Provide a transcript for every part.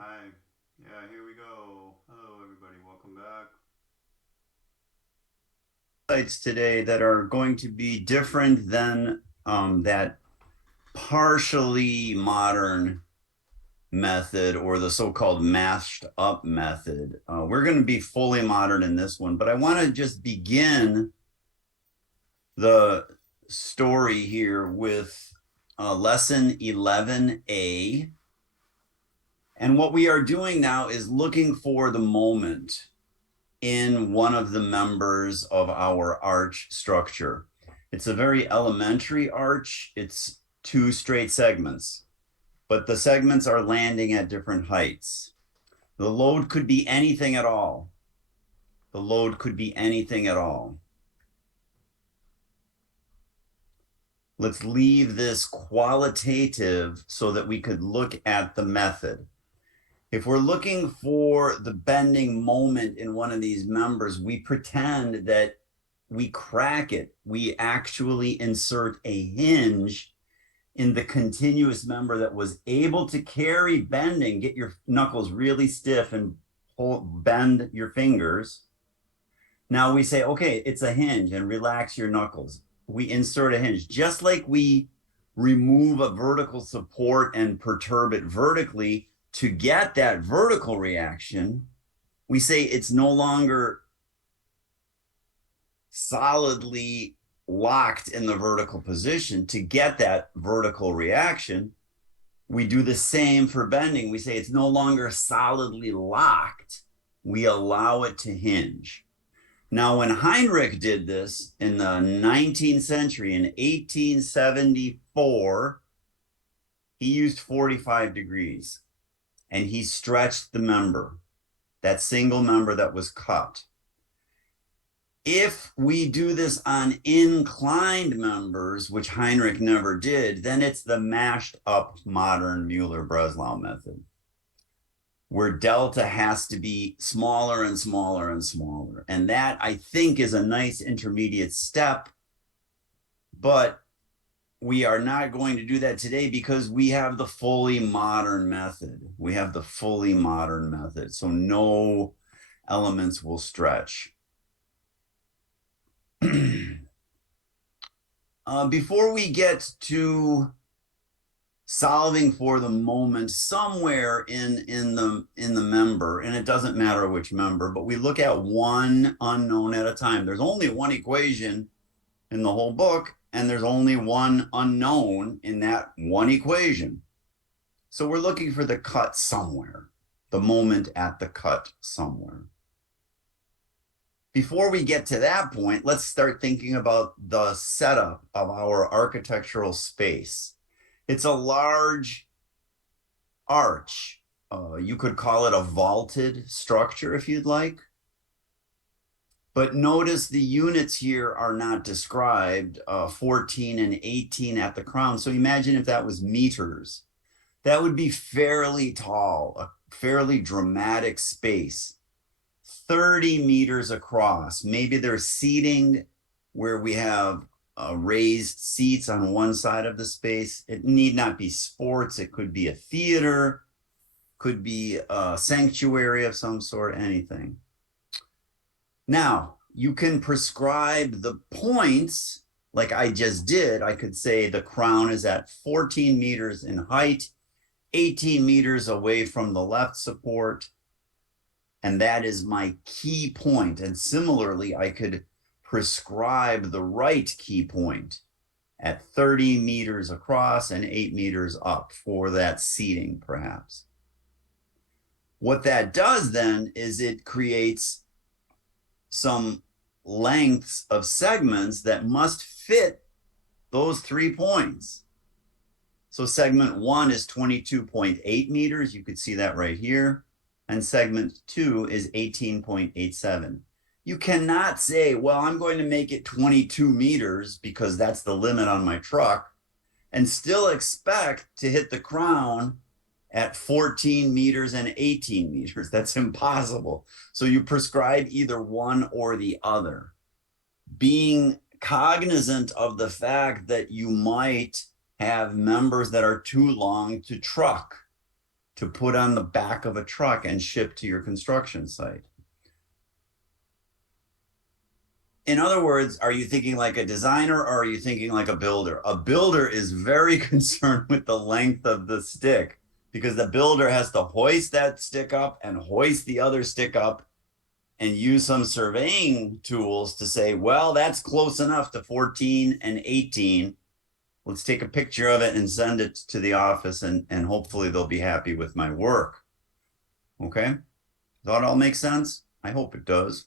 Hi. Yeah, here we go. Hello, everybody. Welcome back. Sites today that are going to be different than that partially modern method or the so-called mashed up method. We're going to be fully modern in this one, but I want to just begin the story here with lesson 11A. And what we are doing now is looking for the moment in one of the members of our arch structure. It's a very elementary arch. It's two straight segments, but the segments are landing at different heights. The load could be anything at all. The load could be anything at all. Let's leave this qualitative so that we could look at the method. If we're looking for the bending moment in one of these members, we pretend that we crack it. We actually insert a hinge in the continuous member that was able to carry bending. Get your knuckles really stiff and bend your fingers. Now we say, okay, it's a hinge, and relax your knuckles. We insert a hinge, just like we remove a vertical support and perturb it vertically to get that vertical reaction. We say it's no longer solidly locked in the vertical position. To get that vertical reaction, we do the same for bending. We say it's no longer solidly locked. We allow it to hinge. Now, when Heinrich did this in the 19th century, in 1874, he used 45 degrees and he stretched the member, that single member that was cut. If we do this on inclined members, which Heinrich never did, then it's the mashed up modern Muller Breslau method, where delta has to be smaller and smaller and smaller. And that, I think, is a nice intermediate step, but we are not going to do that today because we have the fully modern method. We have the fully modern method, so no elements will stretch. Before we get to solving for the moment somewhere in the member, and it doesn't matter which member, but we look at one unknown at a time. There's only one equation in the whole book, and there's only one unknown in that one equation. So we're looking for the cut somewhere, the moment at the cut somewhere. Before we get to that point, let's start thinking about the setup of our architectural space. It's a large arch. You could call it a vaulted structure if you'd like. But notice the units here are not described, 14 and 18 at the crown. So imagine if that was meters. That would be fairly tall, a fairly dramatic space. 30 meters across. Maybe there's seating where we have raised seats on one side of the space. It need not be sports. It could be a theater, could be a sanctuary of some sort, anything. Now, you can prescribe the points like I just did. I could say the crown is at 14 meters in height, 18 meters away from the left support, and that is my key point. And similarly, I could prescribe the right key point at 30 meters across and 8 meters up for that seating, perhaps. What that does then is it creates some lengths of segments that must fit those 3 points. So segment 1 is 22.8 meters. You could see that right here. And segment 2 is 18.87. You cannot say, well, I'm going to make it 22 meters because that's the limit on my truck, and still expect to hit the crown at 14 meters and 18 meters. That's impossible. So you prescribe either one or the other, being cognizant of the fact that you might have members that are too long to truck, to put on the back of a truck and ship to your construction site. In other words, are you thinking like a designer or are you thinking like a builder? A builder is very concerned with the length of the stick because the builder has to hoist that stick up and hoist the other stick up and use some surveying tools to say, well, that's close enough to 14 and 18. Let's take a picture of it and send it to the office, and hopefully they'll be happy with my work. Okay? That all makes sense? I hope it does.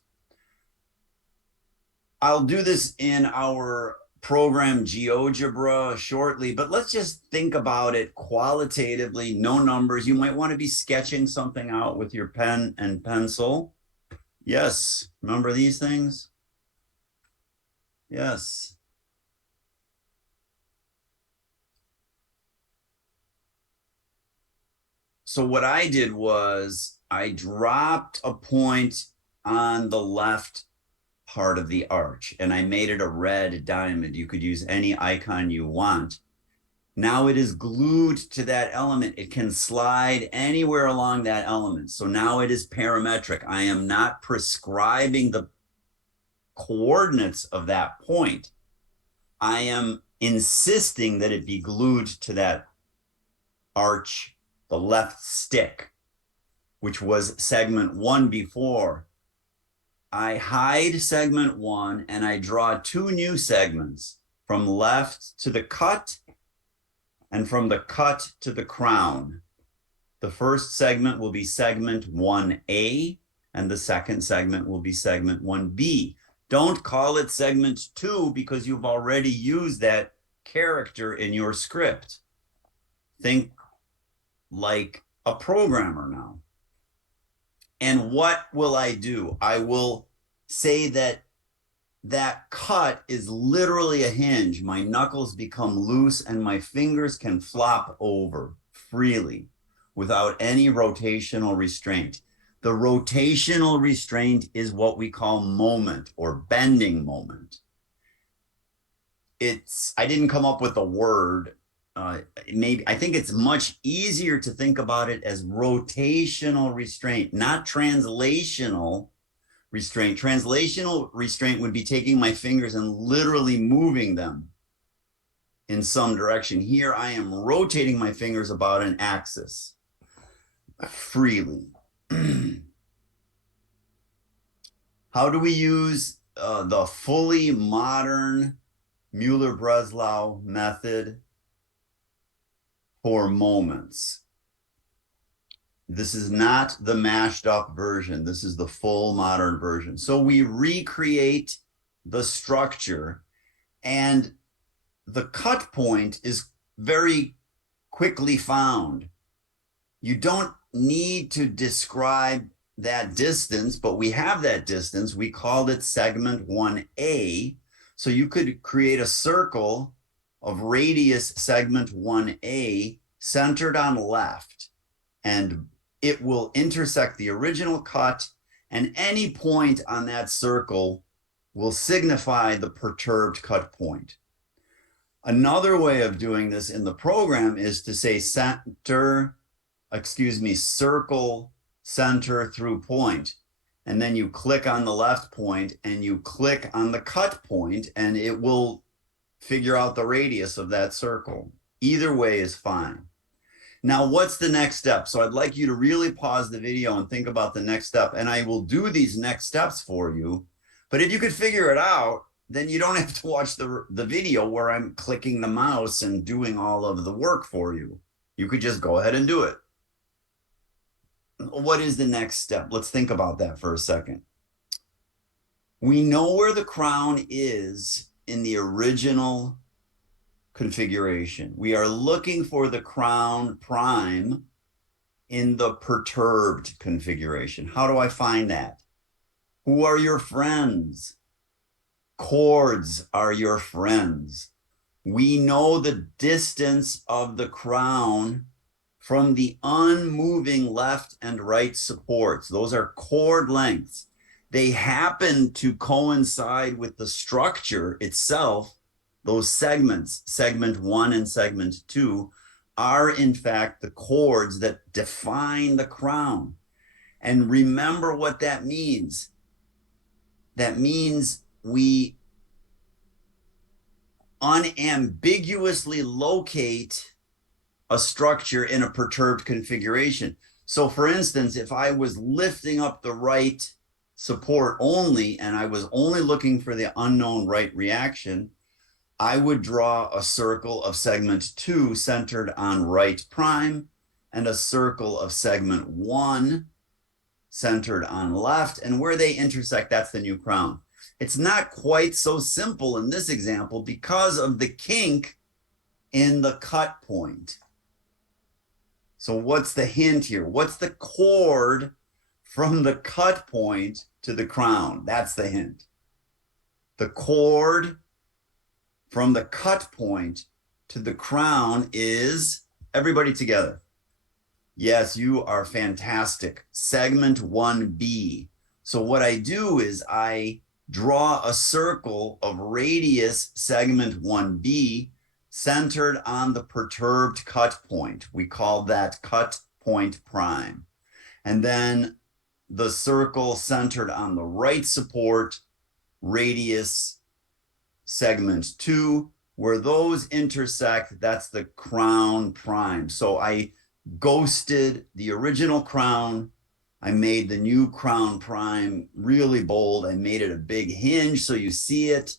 I'll do this in our program GeoGebra shortly, but let's just think about it qualitatively, no numbers. You might want to be sketching something out with your pen and pencil. Yes, remember these things? Yes. So what I did was I dropped a point on the left part of the arch and I made it a red diamond. You could use any icon you want. Now it is glued to that element. It can slide anywhere along that element. So now it is parametric. I am not prescribing the coordinates of that point. I am insisting that it be glued to that arch, the left stick, which was segment 1 before. I hide segment 1 and I draw 2 new segments from left to the cut and from the cut to the crown. The first segment will be segment 1A and the second segment will be segment 1B. Don't call it segment 2 because you've already used that character in your script. Think like a programmer now. And what will I do? I will say that that cut is literally a hinge. My knuckles become loose and my fingers can flop over freely without any rotational restraint. The rotational restraint is what we call moment or bending moment. I didn't come up with a word. Maybe I think it's much easier to think about it as rotational restraint, not translational restraint. Translational restraint would be taking my fingers and literally moving them in some direction. Here I am rotating my fingers about an axis freely. How do we use the fully modern Muller Breslau method for moments? This is not the mashed up version. This is the full modern version. So we recreate the structure and the cut point is very quickly found. You don't need to describe that distance, but we have that distance. We called it segment 1A. So you could create a circle of radius segment 1A centered on left, and it will intersect the original cut, and any point on that circle will signify the perturbed cut point. Another way of doing this in the program is to say circle center through point. And then you click on the left point and you click on the cut point and it will figure out the radius of that circle. Either way is fine. Now, what's the next step? So I'd like you to really pause the video and think about the next step. And I will do these next steps for you. But if you could figure it out, then you don't have to watch the video where I'm clicking the mouse and doing all of the work for you. You could just go ahead and do it. What is the next step? Let's think about that for a second. We know where the crown is in the original configuration. We are looking for the crown prime in the perturbed configuration. How do I find that? Who are your friends? Chords are your friends. We know the distance of the crown from the unmoving left and right supports. Those are chord lengths. They happen to coincide with the structure itself. Those segments, segment 1 and segment 2, are in fact the chords that define the crown. And remember what that means. That means we unambiguously locate a structure in a perturbed configuration. So for instance, if I was lifting up the right support only, and I was only looking for the unknown right reaction, I would draw a circle of segment 2 centered on right prime and a circle of segment 1 centered on left. And where they intersect, that's the new crown. It's not quite so simple in this example because of the kink in the cut point. So what's the hint here? What's the chord from the cut point to the crown? That's the hint. The chord from the cut point to the crown is, everybody together. Yes, you are fantastic. Segment 1B. So what I do is I draw a circle of radius segment 1B centered on the perturbed cut point. We call that cut point prime. And then the circle centered on the right support, radius segment 2, where those intersect, that's the crown prime. So I ghosted the original crown. I made the new crown prime really bold. I made it a big hinge so you see it.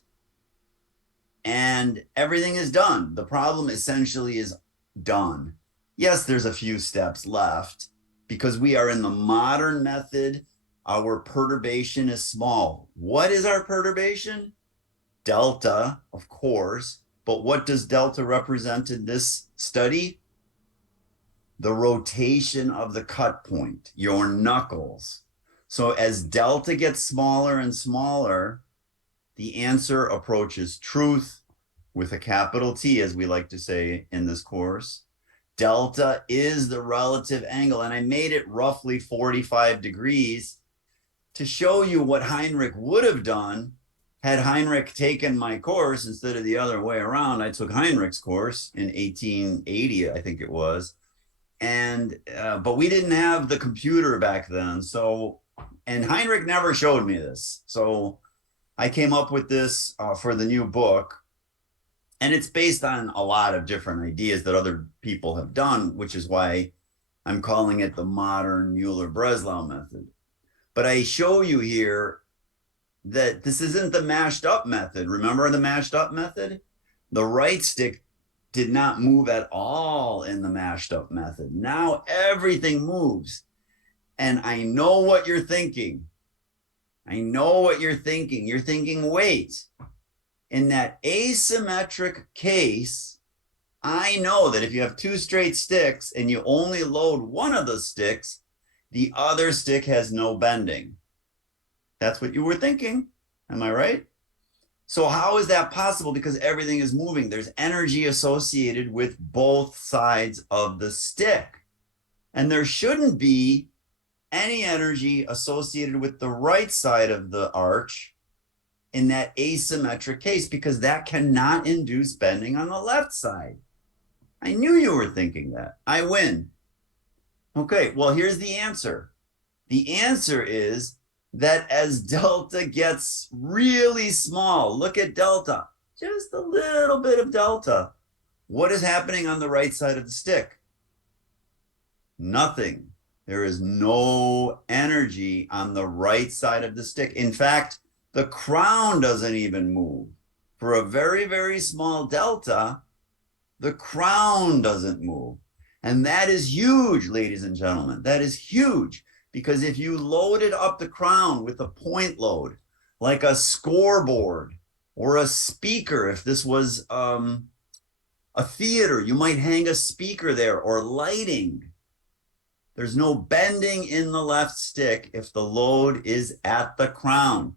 And everything is done. The problem essentially is done. Yes, there's a few steps left because we are in the modern method. Our perturbation is small. What is our perturbation? Delta, of course. But what does delta represent in this study? The rotation of the cut point, your knuckles. So as delta gets smaller and smaller, the answer approaches truth with a capital T, as we like to say in this course. Delta is the relative angle, and I made it roughly 45 degrees to show you what Heinrich would have done had Heinrich taken my course instead of the other way around. I took Heinrich's course in 1880, I think it was. And but we didn't have the computer back then. So, and Heinrich never showed me this. So I came up with this for the new book. And it's based on a lot of different ideas that other people have done, which is why I'm calling it the Modern Muller Breslau Method. But I show you here that this isn't the mashed up method. Remember the mashed up method? The right stick did not move at all in the mashed up method. Now everything moves. And I know what you're thinking. I know what you're thinking. You're thinking, wait, in that asymmetric case, I know that if you have two straight sticks and you only load one of the sticks, the other stick has no bending. That's what you were thinking. Am I right? So how is that possible? Because everything is moving. There's energy associated with both sides of the stick. And there shouldn't be any energy associated with the right side of the arch in that asymmetric case, because that cannot induce bending on the left side. I knew you were thinking that. I win. Okay, well, here's the answer. The answer is that as delta gets really small, look at delta, just a little bit of delta. What is happening on the right side of the stick? Nothing. There is no energy on the right side of the stick. In fact, the crown doesn't even move. For a very, very small delta, the crown doesn't move. And that is huge, ladies and gentlemen. That is huge. Because if you loaded up the crown with a point load, like a scoreboard or a speaker, if this was a theater, you might hang a speaker there, or lighting. There's no bending in the left stick if the load is at the crown.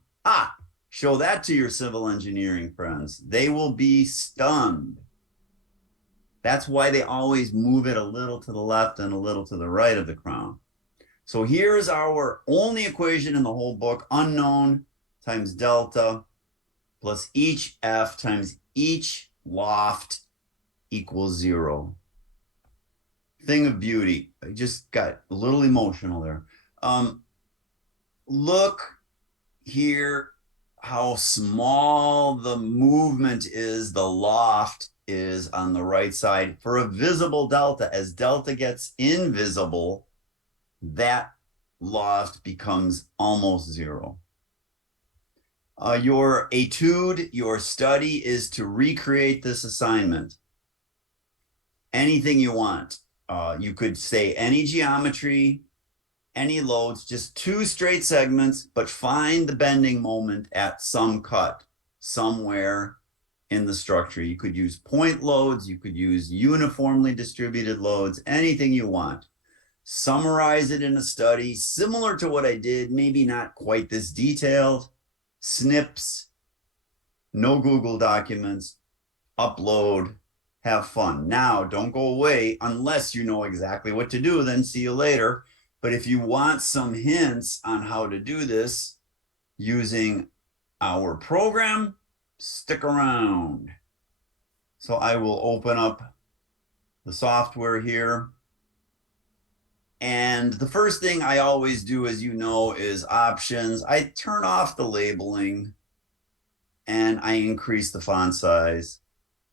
Show that to your civil engineering friends. They will be stunned. That's why they always move it a little to the left and a little to the right of the crown. So here's our only equation in the whole book: unknown times delta plus each F times each loft equals 0. thing of beauty. I just got a little emotional there. Look here how small the movement is, the loft is on the right side for a visible delta. As delta gets invisible, that loft becomes almost zero. Your etude, your study is to recreate this assignment. Anything you want. You could say any geometry, any loads, just two straight segments, but find the bending moment at some cut somewhere in the structure. You could use point loads, you could use uniformly distributed loads, anything you want. Summarize it in a study similar to what I did, maybe not quite this detailed. Snips, no Google documents, upload, have fun. Now, don't go away unless you know exactly what to do, then see you later. But if you want some hints on how to do this using our program, stick around. So I will open up the software here. And the first thing I always do, as you know, is options. I turn off the labeling and I increase the font size.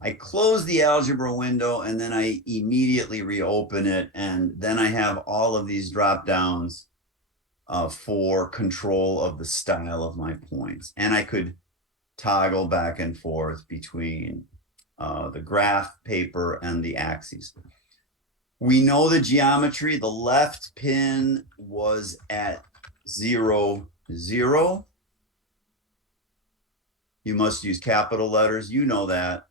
I close the algebra window and then I immediately reopen it. And then I have all of these drop downs for control of the style of my points. And I could toggle back and forth between the graph paper and the axes. We know the geometry. The left pin was at 0, 0. You must use capital letters. You know that.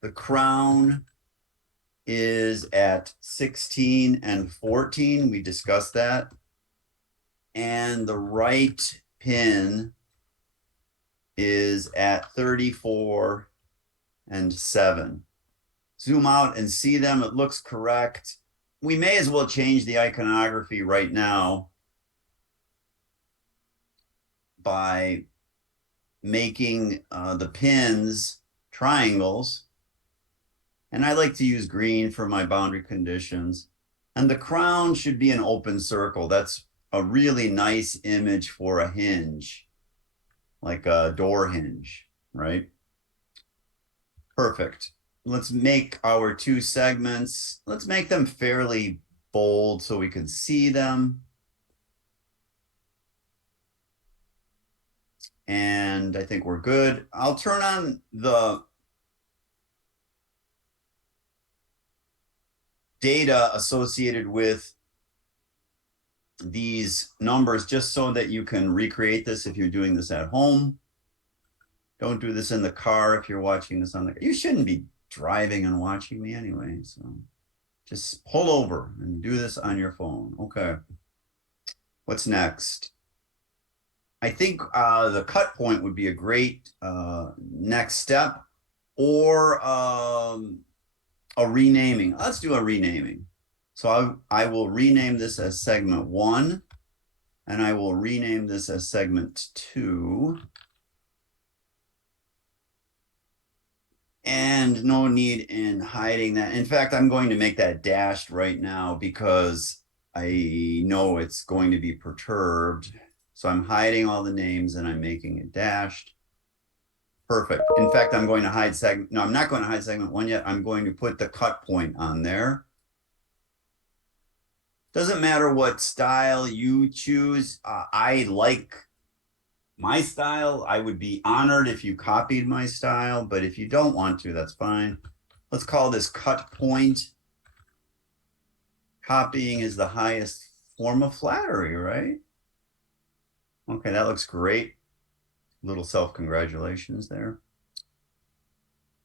The crown is at 16 and 14. We discussed that. And the right pin is at 34 and 7. Zoom out and see them. It looks correct. We may as well change the iconography right now by making the pins triangles. And I like to use green for my boundary conditions. And the crown should be an open circle. That's a really nice image for a hinge, like a door hinge, right? Perfect. Let's make our two segments. Let's make them fairly bold so we can see them. And I think we're good. I'll turn on the data associated with these numbers just so that you can recreate this if you're doing this at home. Don't do this in the car if you're watching this on the car. You shouldn't be driving and watching me anyway. So just pull over and do this on your phone. Okay. What's next? I think the cut point would be a great next step, or a renaming. Let's do a renaming. So I will rename this as segment 1, and I will rename this as segment 2. And no need in hiding that. In fact, I'm going to make that dashed right now because I know it's going to be perturbed. So I'm hiding all the names and I'm making it dashed. Perfect. In fact, I'm going to hide segment. No, I'm not going to hide segment 1 yet. I'm going to put the cut point on there. Doesn't matter what style you choose. I like my style. I would be honored if you copied my style, but if you don't want to, that's fine. Let's call this cut point. Copying is the highest form of flattery, right? Okay, that looks great. Little self-congratulations there.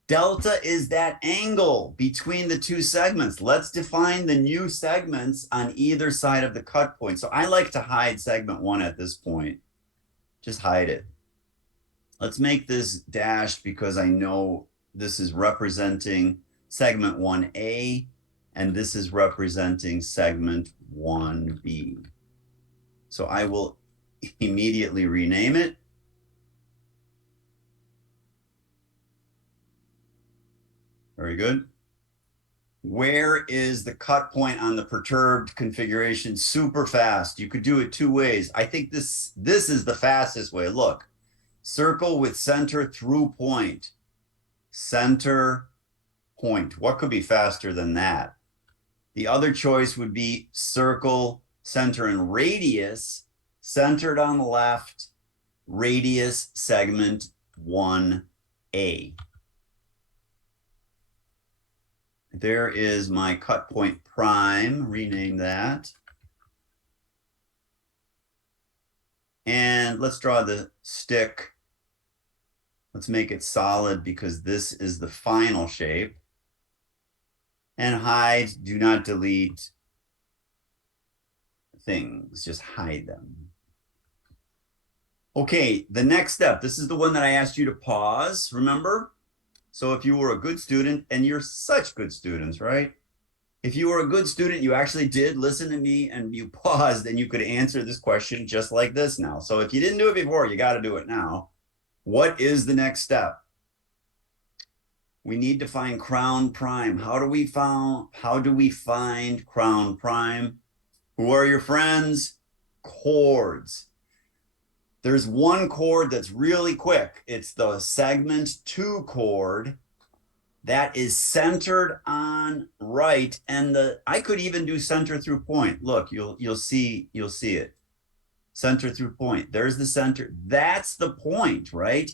Delta is that angle between the two segments. Let's define the new segments on either side of the cut point. So I like to hide segment 1 at this point. Just hide it. Let's make this dashed because I know this is representing segment 1A and this is representing segment 1B. So I will immediately rename it. Very good. Where is the cut point on the perturbed configuration? Super fast. You could do it two ways. I think this is the fastest way. Look, circle with center through point. Center point. What could be faster than that? The other choice would be circle, center, and radius, centered on the left, radius segment 1A. There is my cut point prime, rename that. And let's draw the stick. Let's make it solid because this is the final shape. And hide, do not delete things, just hide them. Okay, the next step, this is the one that I asked you to pause, remember? So if you were a good student, and you're such good students, right? If you were a good student, you actually did listen to me and you paused and you could answer this question just like this now. So if you didn't do it before, you got to do it now. What is the next step? We need to find crown prime. How do we find crown prime? Who are your friends? Chords. There's one chord that's really quick. It's the segment 2 chord that is centered on right. And I could even do center through point. Look, you'll see it. Center through point. There's the center. That's the point, right?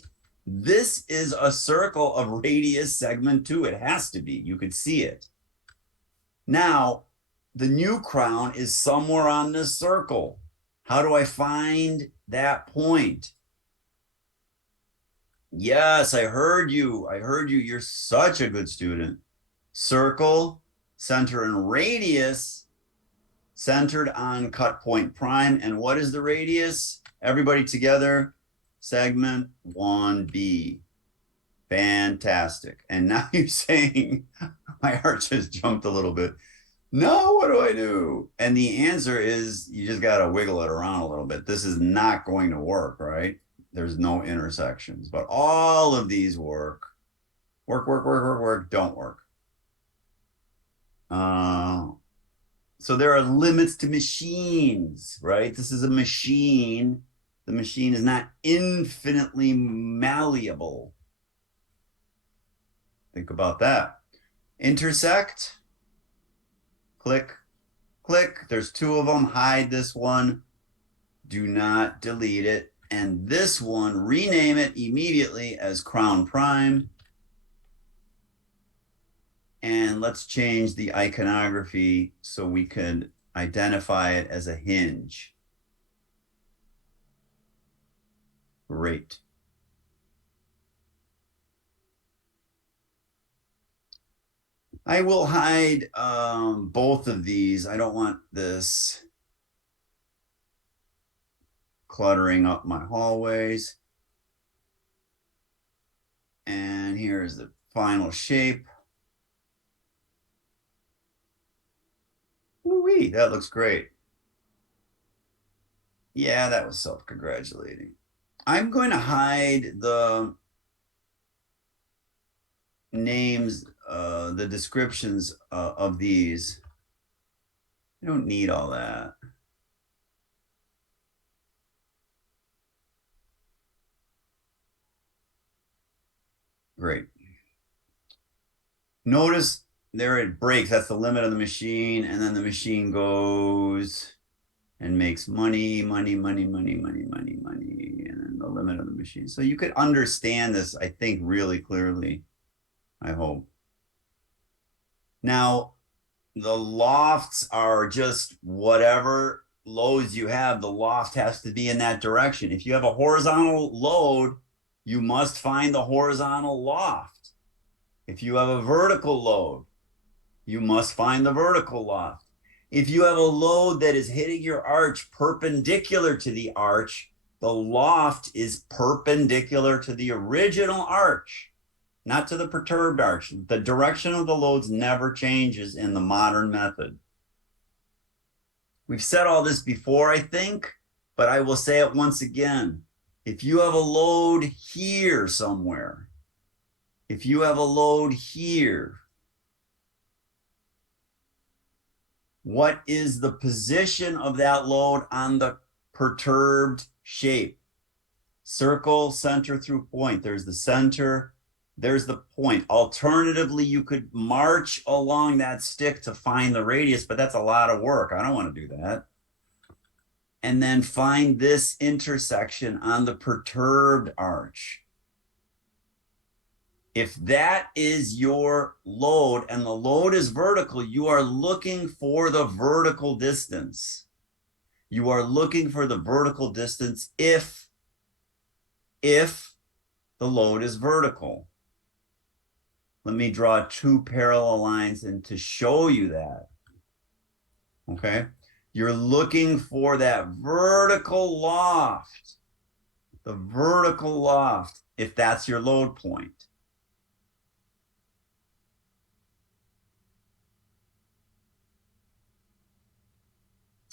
This is a circle of radius segment 2. It has to be. You could see it. Now, the new crown is somewhere on this circle. How do I find that point? Yes, I heard you. I heard you. You're such a good student. Circle, center, and radius centered on cut point prime. And what is the radius? Everybody together. Segment 1B. Fantastic. And now you're saying, my heart just jumped a little bit. No, what do I do? And the answer is you just got to wiggle it around a little bit. This is not going to work, right? There's no intersections, but all of these work. Work, don't work. So there are limits to machines, right? This is a machine. The machine is not infinitely malleable. Think about that. Intersect. Click, click. There's 2 of them. Hide this one. Do not delete it. And this one, rename it immediately as crown prime. And let's change the iconography so we can identify it as a hinge. Great. I will hide both of these. I don't want this cluttering up my hallways. And here's the final shape. Woo-wee, that looks great. Yeah, that was self-congratulating. I'm going to hide the names, the descriptions of these. I don't need all that. Great. Notice there it breaks. That's the limit of the machine. And then the machine goes and makes money. And then the limit of the machine. So you could understand this, I think, really clearly, I hope. Now, the lofts are just whatever loads you have. The loft has to be in that direction. If you have a horizontal load, you must find the horizontal loft. If you have a vertical load, you must find the vertical loft. If you have a load that is hitting your arch perpendicular to the arch, the loft is perpendicular to the original arch, not to the perturbed arch. The direction of the loads never changes in the modern method. We've said all this before, I think, but I will say it once again. If you have a load here somewhere, if you have a load here, What is the position of that load on the perturbed shape? Circle, center through point. There's the center, there's the point. Alternatively, you could march along that stick to find the radius, but that's a lot of work. I don't want to do that. And then find this intersection on the perturbed arch. If that is your load and the load is vertical, you are looking for the vertical distance. You are looking for the vertical distance if the load is vertical. Let me draw two parallel lines and to show you that. Okay. You're looking for that vertical loft, the vertical loft, if that's your load point.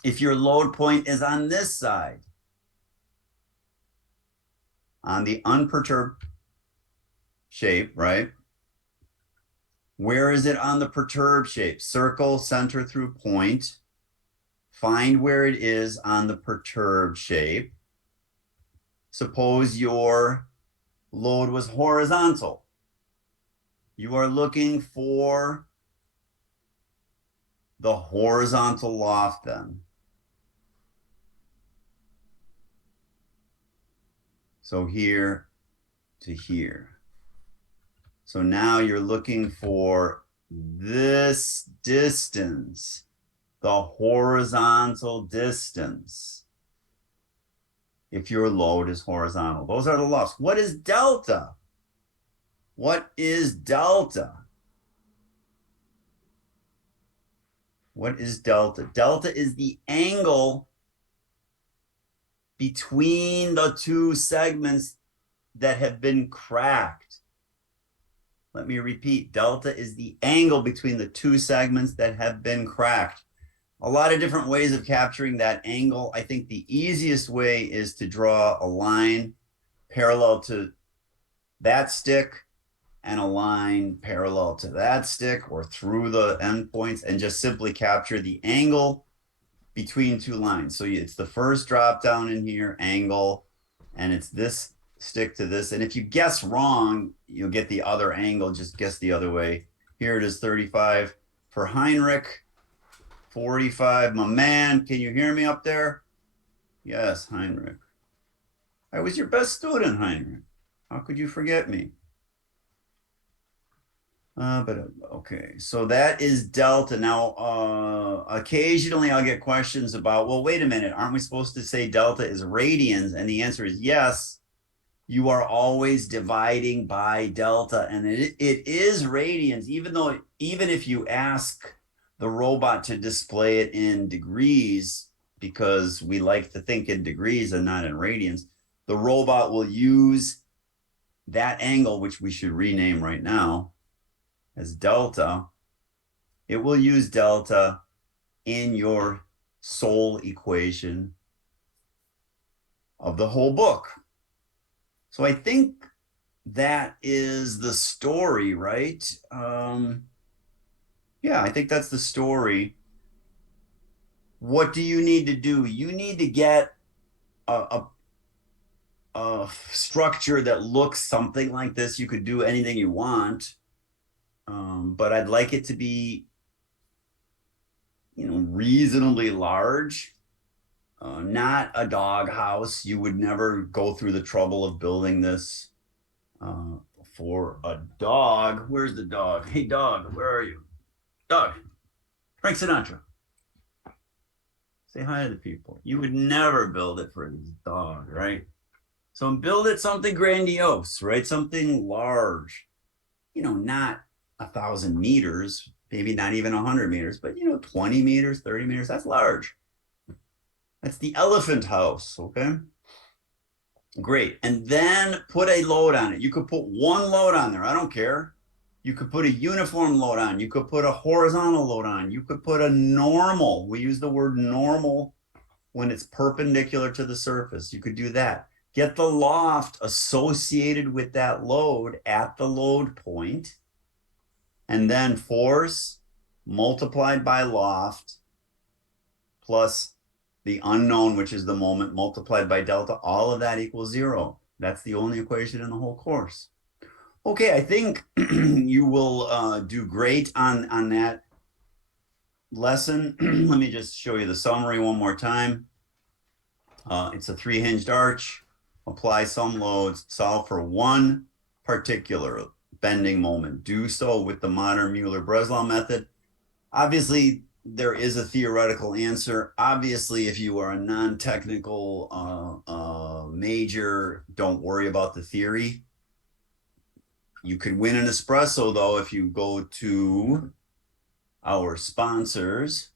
If your load point is on this side, on the unperturbed shape, right? Where is it on the perturbed shape? Circle, center through point. Find where it is on the perturbed shape. Suppose your load was horizontal. You are looking for the horizontal loft then. So here to here. So now you're looking for this distance, the horizontal distance, if your load is horizontal. Those are the lofts. What is delta? What is delta? What is delta? Delta is the angle between the two segments that have been cracked. Let me repeat, delta is the angle between the two segments that have been cracked. A lot of different ways of capturing that angle. I think the easiest way is to draw a line parallel to that stick and a line parallel to that stick or through the endpoints and just simply capture the angle between two lines. So it's the first drop down in here, angle, and it's this stick to this. And if you guess wrong, you'll get the other angle. Just guess the other way. Here it is 35 for Heinrich, 45. My man, can you hear me up there? Yes, Heinrich. I was your best student, Heinrich. How could you forget me? But okay, so that is delta. Now, occasionally I'll get questions about, well, wait a minute, aren't we supposed to say delta is radians? And the answer is yes. You are always dividing by delta, and it is radians, even if you ask the robot to display it in degrees, because we like to think in degrees and not in radians, the robot will use that angle, which we should rename right now as delta. It will use delta in your sole equation of the whole book. So I think that is the story, right? Yeah, I think that's the story. What do you need to do? You need to get a structure that looks something like this. You could do anything you want, but I'd like it to be, reasonably large. Not a dog house. You would never go through the trouble of building this for a dog. Where's the dog? Hey, dog, where are you? Dog, Frank Sinatra. Say hi to the people. You would never build it for this dog, right? So build it something grandiose, right? Something large. Not 1,000 meters, maybe not even 100 meters, but 20 meters, 30 meters. That's large. That's the elephant house, okay? Great. And then put a load on it. You could put one load on there. I don't care. You could put a uniform load on. You could put a horizontal load on. You could put a normal. We use the word normal when it's perpendicular to the surface. You could do that. Get the loft associated with that load at the load point, and then force multiplied by loft plus the unknown, which is the moment, multiplied by delta, all of that equals 0. That's the only equation in the whole course. Okay, I think you will do great on that lesson. Let me just show you the summary one more time. It's a 3-hinged arch. Apply some loads, solve for one particular bending moment. Do so with the modern Muller Breslau method. Obviously, there is a theoretical answer. Obviously, if you are a non-technical major, don't worry about the theory. You could win an espresso, though, if you go to our sponsors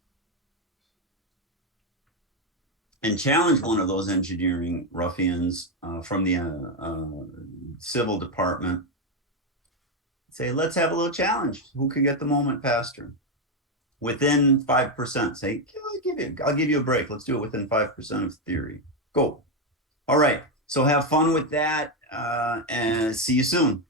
and challenge one of those engineering ruffians from the civil department. Say, let's have a little challenge. Who can get the moment faster? Within 5%. Say, I'll give you a break. Let's do it within 5% of theory. Go. All right. So have fun with that and see you soon.